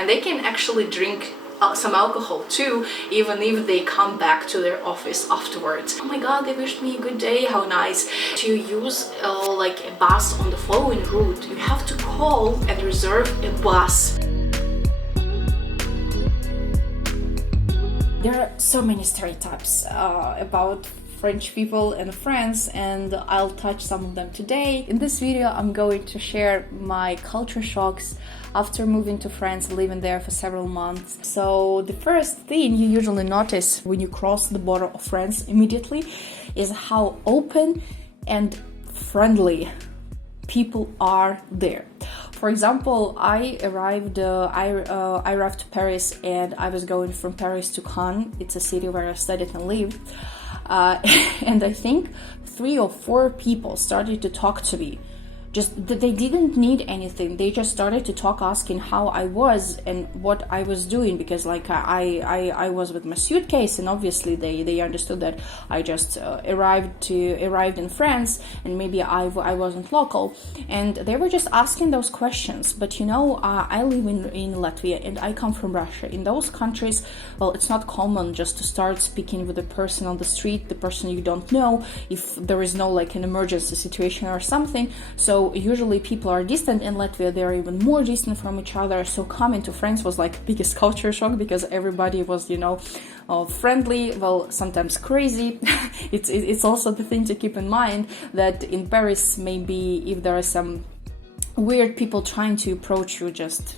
and they can actually drink some alcohol too, even if they come back to their office afterwards. Oh my god, they wished me a good day, how nice. To use like a bus on the following route, you have to call and reserve a bus. There are so many stereotypes about French people and France, and I'll touch some of them today. In this video, I'm going to share my culture shocks after moving to France, living there for several months. So the first thing you usually notice when you cross the border of France immediately is how open and friendly people are there. For example, I arrived to Paris, and I was going from Paris to Cannes. It's a city where I studied and lived. And I think 3 or 4 people started to talk to me. Just that they didn't need anything. They just started to talk, asking how I was and what I was doing, because like I was with my suitcase, and obviously they understood that I just arrived in France, and maybe I wasn't local, and they were just asking those questions. But you know, I live in Latvia, and I come from Russia. In those countries, well, it's not common just to start speaking with a person on the street, the person you don't know, if there is no like an emergency situation or something. So usually people are distant. In Latvia, they're even more distant from each other. So coming to France was like biggest culture shock, because everybody was, you know, friendly, well, sometimes crazy. It's also the thing to keep in mind that in Paris, maybe if there are some weird people trying to approach you, just,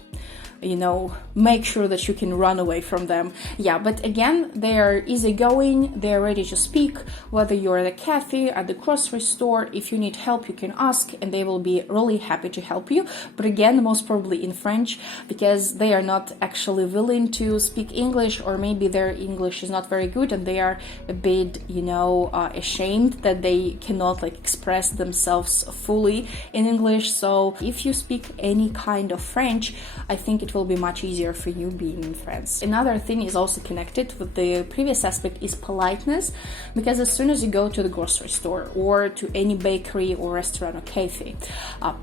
you know, make sure that you can run away from them. Yeah, but again, they are easygoing, they're ready to speak, whether you're at a cafe, at the grocery store. If you need help, you can ask, and they will be really happy to help you. But again, most probably in French, because they are not actually willing to speak English, or maybe their English is not very good, and they are a bit, you know, ashamed that they cannot like express themselves fully in English. So if you speak any kind of French, I think it will be much easier for you being in France. Another thing is also connected with the previous aspect is politeness, because as soon as you go to the grocery store or to any bakery or restaurant or cafe,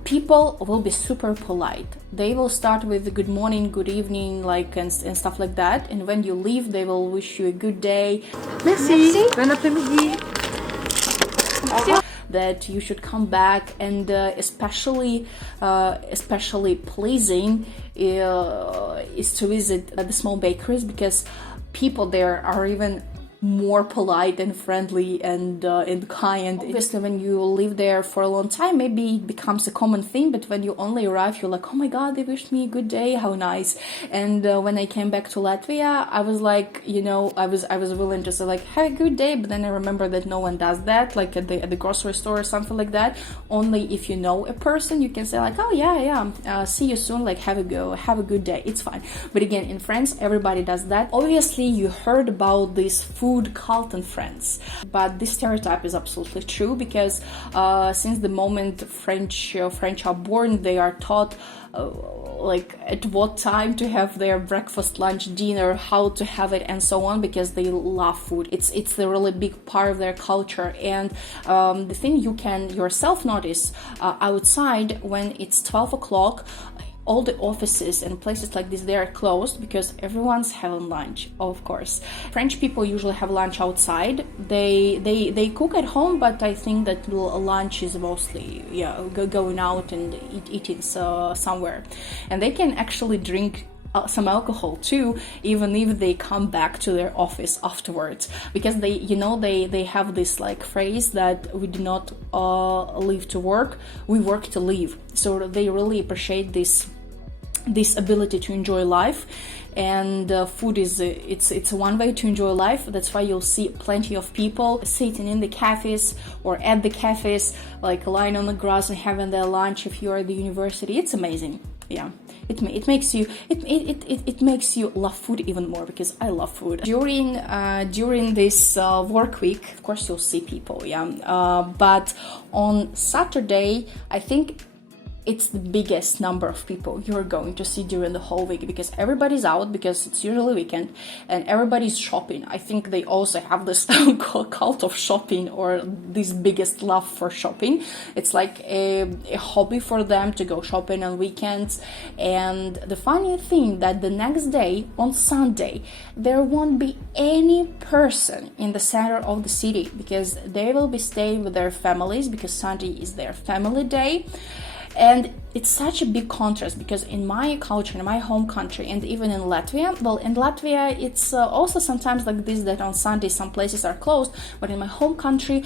people will be super polite. They will start with good morning, good evening, like and stuff like that. And when you leave, they will wish you a good day. Merci. Bon après-midi. That you should come back, and especially pleasing is to visit the small bakeries, because people there are even more polite and friendly and kind. Obviously, when you live there for a long time, maybe it becomes a common thing, but when you only arrive, you're like, oh my god, they wished me a good day, how nice. And when I came back to Latvia, I was like, you know, I was willing to say like, have a good day, but then I remember that no one does that, like at the grocery store or something like that. Only if you know a person, you can say like, oh yeah, see you soon, like have a good day, it's fine. But again, in France, everybody does that. Obviously, you heard about this food cult in France, but this stereotype is absolutely true, because since the moment French are born, they are taught like at what time to have their breakfast, lunch, dinner, how to have it, and so on, because they love food. It's a really big part of their culture. And the thing you can yourself notice outside, when it's 12 o'clock, all the offices and places like this, they are closed because everyone's having lunch, of course. French people usually have lunch outside. They cook at home, but I think that lunch is mostly going out and eating somewhere. And they can actually drink some alcohol too, even if they come back to their office afterwards, because they have this like phrase that we do not live to work, we work to live. So they really appreciate this ability to enjoy life. And food is it's one way to enjoy life. That's why you'll see plenty of people sitting in the cafes or at the cafes, like lying on the grass and having their lunch. If you are at the university, it's amazing. Yeah, it makes you love food even more, because I love food. During this work week, of course, you'll see people. But on Saturday, I think it's the biggest number of people you're going to see during the whole week, because everybody's out, because it's usually weekend, and everybody's shopping. I think they also have this cult of shopping, or this biggest love for shopping. It's like a hobby for them to go shopping on weekends. And the funny thing that the next day, on Sunday, there won't be any person in the center of the city, because they will be staying with their families, because Sunday is their family day. And it's such a big contrast, because in my culture, in my home country, and even in Latvia, well, in Latvia, it's also sometimes like this, that on Sunday some places are closed, but in my home country,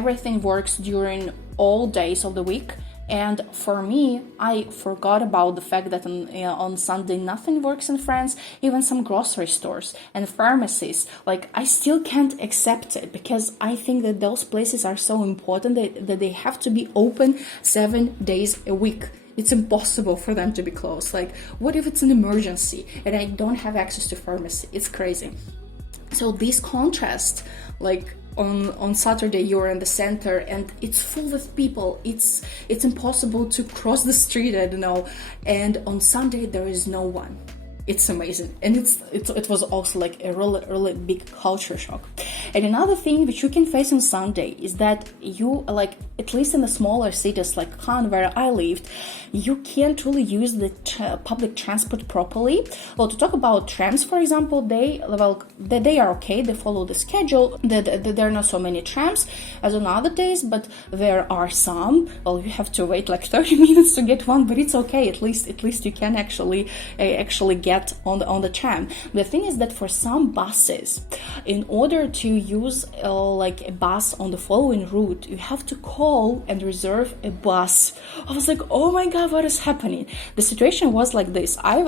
everything works during all days of the week. And for me, I forgot about the fact that on Sunday nothing works in France, even some grocery stores and pharmacies. Like, I still can't accept it, because I think that those places are so important that they have to be open 7 days a week. It's impossible for them to be closed. Like, what if it's an emergency and I don't have access to pharmacy? It's crazy. So this contrast, like, on Saturday you're in the center and it's full with people, it's impossible to cross the street, I don't know, and on Sunday there is no one. It's amazing. And it was also like a really big culture shock. And another thing which you can face on Sunday is that you, like, at least in the smaller cities like Khan, where I lived, you can't really use the public transport properly. Well, to talk about trams, for example, they are okay, they follow the schedule, there are not so many trams as on other days, but there are some. Well, you have to wait like 30 minutes to get one, but it's okay, at least you can actually get on the tram. The thing is that for some buses, in order to use like a bus on the following route, you have to call and reserve a bus. I was like, oh my god, what is happening? The situation was like this. I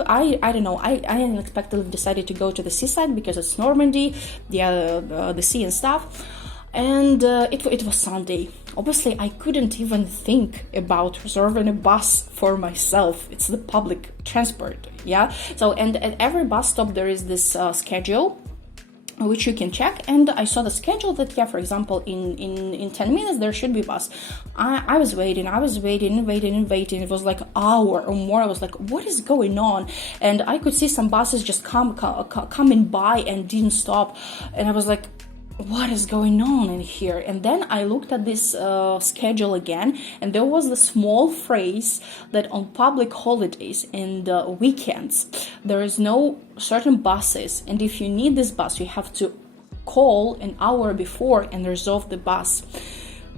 don't know, I unexpectedly decided to go to the seaside because it's Normandy, the sea and stuff. And it was Sunday. Obviously, I couldn't even think about reserving a bus for myself. It's the public transport, yeah? So, and at every bus stop, there is this schedule, which you can check. And I saw the schedule that, yeah, for example, in 10 minutes, there should be a bus. I was waiting. It was like an hour or more. I was like, what is going on? And I could see some buses just coming by and didn't stop. And I was like, what is going on in here? And then I looked at this schedule again, and there was the small phrase that on public holidays and weekends there is no certain buses, and if you need this bus you have to call an hour before and reserve the bus.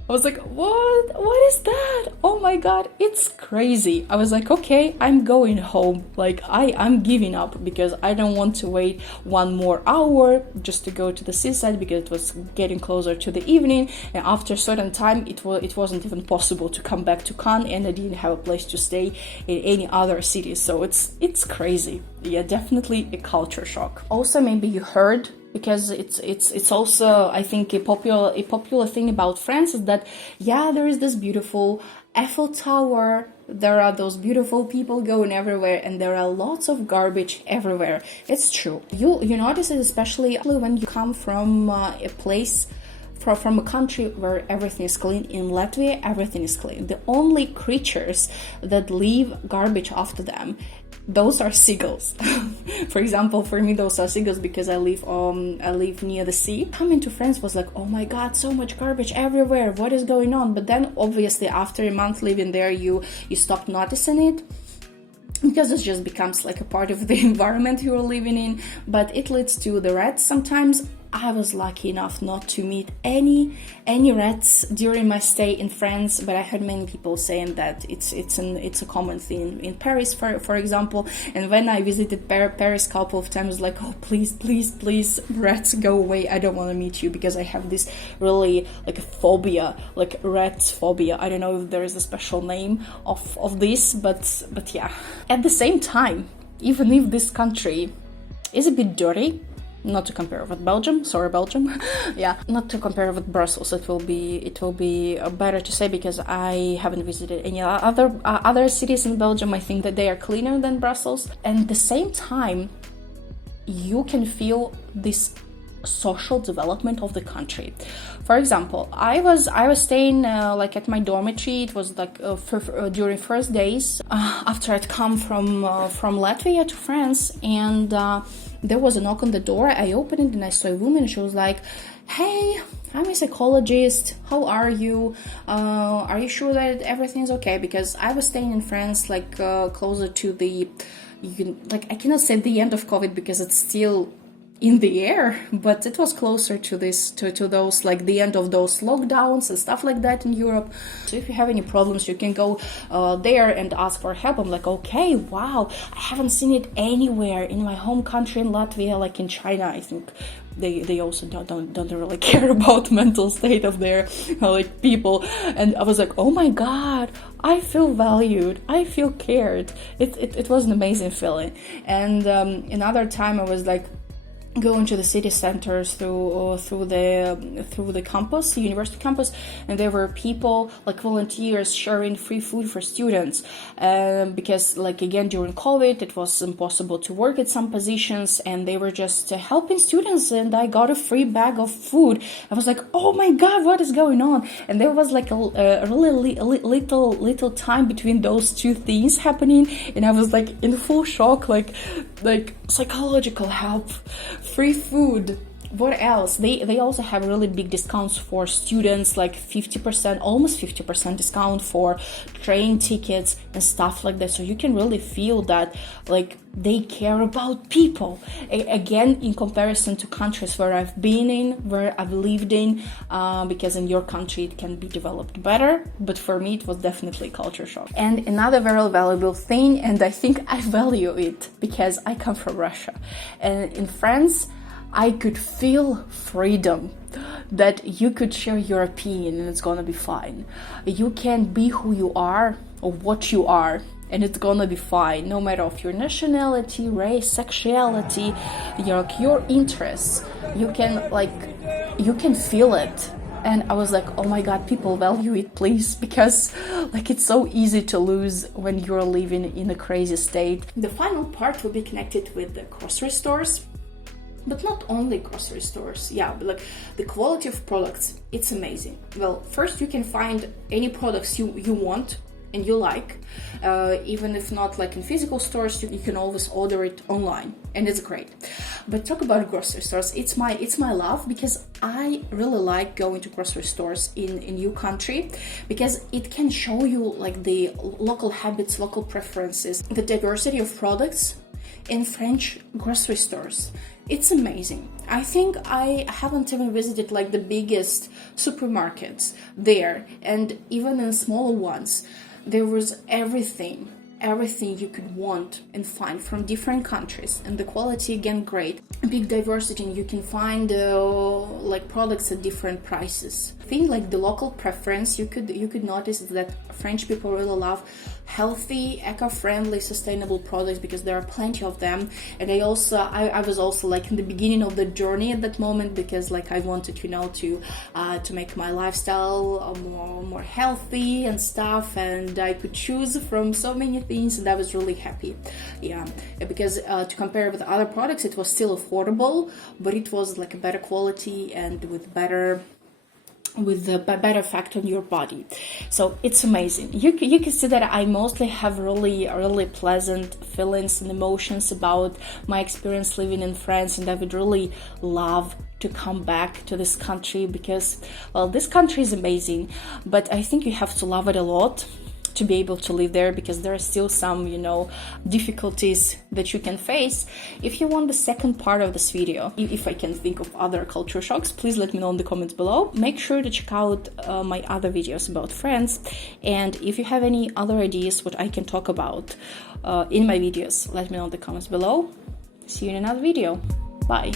I was like, what is that? Oh my god, it's crazy. I was like, okay, I'm going home. Like, I'm giving up, because I don't want to wait one more hour just to go to the seaside, because it was getting closer to the evening, and after a certain time it wasn't even possible to come back to Cannes, and I didn't have a place to stay in any other city. So it's crazy. Yeah, definitely a culture shock. Also, maybe you heard, because it's also, I think, a popular thing about France is that, yeah, there is this beautiful Eiffel Tower, there are those beautiful people going everywhere, and there are lots of garbage everywhere. It's true. You notice it especially when you come from a place, from a country where everything is clean. In Latvia, everything is clean. The only creatures that leave garbage after them, those are seagulls. For example, for me, those are seagulls, because I live near the sea. Coming to France was like, oh my god, so much garbage everywhere. What is going on? But then, obviously, after a month living there, you stop noticing it, because it just becomes like a part of the environment you're living in. But it leads to the rats sometimes. I was lucky enough not to meet any rats during my stay in France, but I heard many people saying that it's a common thing in Paris, for example. And when I visited Paris a couple of times, like, oh, please, rats, go away. I don't want to meet you, because I have this really like a phobia, like rats phobia. I don't know if there is a special name of this, but yeah. At the same time, even if this country is a bit dirty, not to compare with Belgium, sorry Belgium, yeah, not to compare with Brussels. It will be better to say, because I haven't visited any other cities in Belgium. I think that they are cleaner than Brussels. And at the same time, you can feel this social development of the country. For example, I was staying like at my dormitory. It was like during first days after I'd come from Latvia to France, and there was a knock on the door. I opened it and I saw a woman. She was like, "Hey, I'm a psychologist. How are you? Are you sure that everything's okay?" Because I was staying in France, like closer to the, I cannot say the end of COVID because it's still in the air, but it was closer to this, to those, like the end of those lockdowns and stuff like that in Europe. So if you have any problems, you can go there and ask for help. I'm like, okay, wow, I haven't seen it anywhere in my home country in Latvia, like in China. I think they also don't really care about mental state of their like people. And I was like, oh my god, I feel valued, I feel cared. It was an amazing feeling. And another time I was like going to the city centers through the campus, the university campus, and there were people like volunteers sharing free food for students, because like again during COVID it was impossible to work at some positions, and they were just helping students, and I got a free bag of food. I was like, oh my god, what is going on? And there was like a really little time between those two things happening, and I was like in full shock, like psychological help, free food. What else? They also have really big discounts for students, like 50%, almost 50% discount for train tickets and stuff like that. So you can really feel that like they care about people. Again, in comparison to countries where I've been in, where I've lived in, because in your country it can be developed better, but for me it was definitely culture shock. And another very valuable thing, and I think I value it because I come from Russia, and in France I could feel freedom, that you could share your opinion and it's gonna be fine. You can be who you are or what you are, and it's gonna be fine, no matter of your nationality, race, sexuality, your interests. You can feel it. And I was like, oh my god, people value it, please, because like it's so easy to lose when you're living in a crazy state. The final part will be connected with the grocery stores. But not only grocery stores, but like the quality of products, it's amazing. Well, first you can find any products you want and you like, even if not like in physical stores, you can always order it online, and it's great. But talk about grocery stores, it's my love, because I really like going to grocery stores in new country, because it can show you like the local habits, local preferences, the diversity of products in French grocery stores. It's amazing. I think I haven't even visited like the biggest supermarkets there, and even in smaller ones, there was everything you could want and find from different countries, and the quality again great. Big diversity, and you can find like products at different prices. I think like the local preference, you could notice that French people really love healthy, eco-friendly, sustainable products, because there are plenty of them. And I was also like in the beginning of the journey at that moment, because like I wanted to make my lifestyle more healthy and stuff, and I could choose from so many things, and I was really happy. Because to compare with other products, it was still affordable, but it was like a better quality and with a better effect on your body. So it's amazing. You can see that I mostly have really pleasant feelings and emotions about my experience living in France, and I would really love to come back to this country, because, well, this country is amazing, but I think you have to love it a lot to be able to live there, because there are still some, difficulties that you can face. If you want the second part of this video, if I can think of other culture shocks, please let me know in the comments below. Make sure to check out my other videos about France, and if you have any other ideas what I can talk about in my videos, let me know in the comments below. See you in another video. Bye.